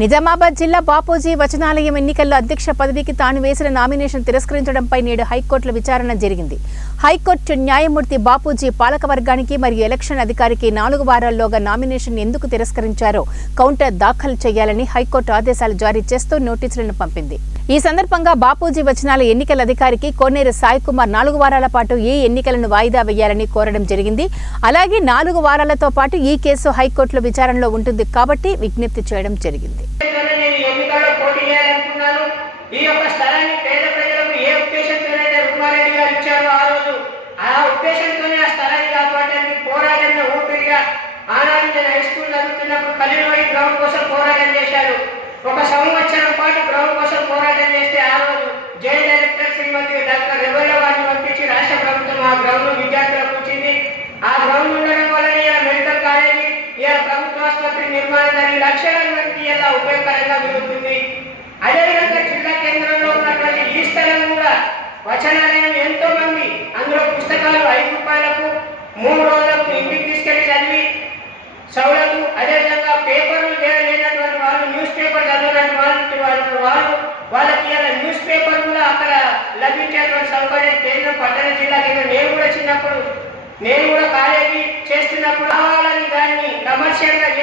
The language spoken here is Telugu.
నిజామాబాద్ జిల్లా బాపూజీ వచనాలయం ఎన్నికల్లో అధ్యక్ష పదవికి తాను వేసిన నామినేషన్ తిరస్కరించడంపై నేడు హైకోర్టులో విచారణ జరిగింది. హైకోర్టు న్యాయమూర్తి బాపూజీ పాలకవర్గానికి మరియు ఎలక్షన్ అధికారికి 4 వారాల్లోగా నామినేషన్ ఎందుకు తిరస్కరించారో కౌంటర్ దాఖలు చేయాలని హైకోర్టు ఆదేశాలు జారీ చేస్తూ నోటీసులను పంపింది. ఈ సందర్భంగా బాపూజీ వచనాల ఎన్నికల అధికారికి కోనేరు సాయి కుమార్ 4 వారాల పాటు ఈ ఎన్నికలను వాయిదా వేయాలని కోరడం జరిగింది. అలాగే 4 వారాలతో పాటు ఈ కేసు హైకోర్టులో విచారణలో ఉంటుంది కాబట్టి విజ్ఞప్తి చేయడం జరిగింది. ఒక సంవత్సరం పాటు గ్రౌండ్ కోసం పోరాటం చేస్తే ఆ రోజు జైలు డైరెక్టర్ శ్రీమతి డాక్టర్ రెబెల్లా వారిని పంపించి రాష్ట్ర ప్రభుత్వం ఆ గ్రౌండ్ విద్యార్థులకు వచ్చింది. ఆ గ్రౌండ్ ఉండడం వల్ల ఇలా మెడికల్ కాలేజీ ఇలా ప్రభుత్వ ఆసుపత్రి నిర్మాణం జరిగి లక్షల మందికి ఇలా ఉపయోగకరంగా మిగులుతుంది. అదేవిధంగా జిల్లా కేంద్రంలో ఉన్నటువంటి ఈ స్థలం కూడా వచనాలయం ఎంతో మంది అందులో పుస్తకాలు 5 రూపాయలకు 3 రోజులకు ఇంటికి తీసుకెళ్లి చదివి సౌలభ్యం. అదేవిధంగా పేపర్లు లేనటువంటి వాళ్ళు న్యూస్ పేపర్ చదవనటువంటి వాళ్ళకి ఇలా న్యూస్ పేపర్ కూడా అక్కడ లభించేటువంటి సౌకర్యం కేంద్రం పట్టణ జిల్లా కేంద్రం. నేను కూడా కాలేజీ చేస్తున్నప్పుడు కావాలని దాన్ని కమర్షియల్గా చేసి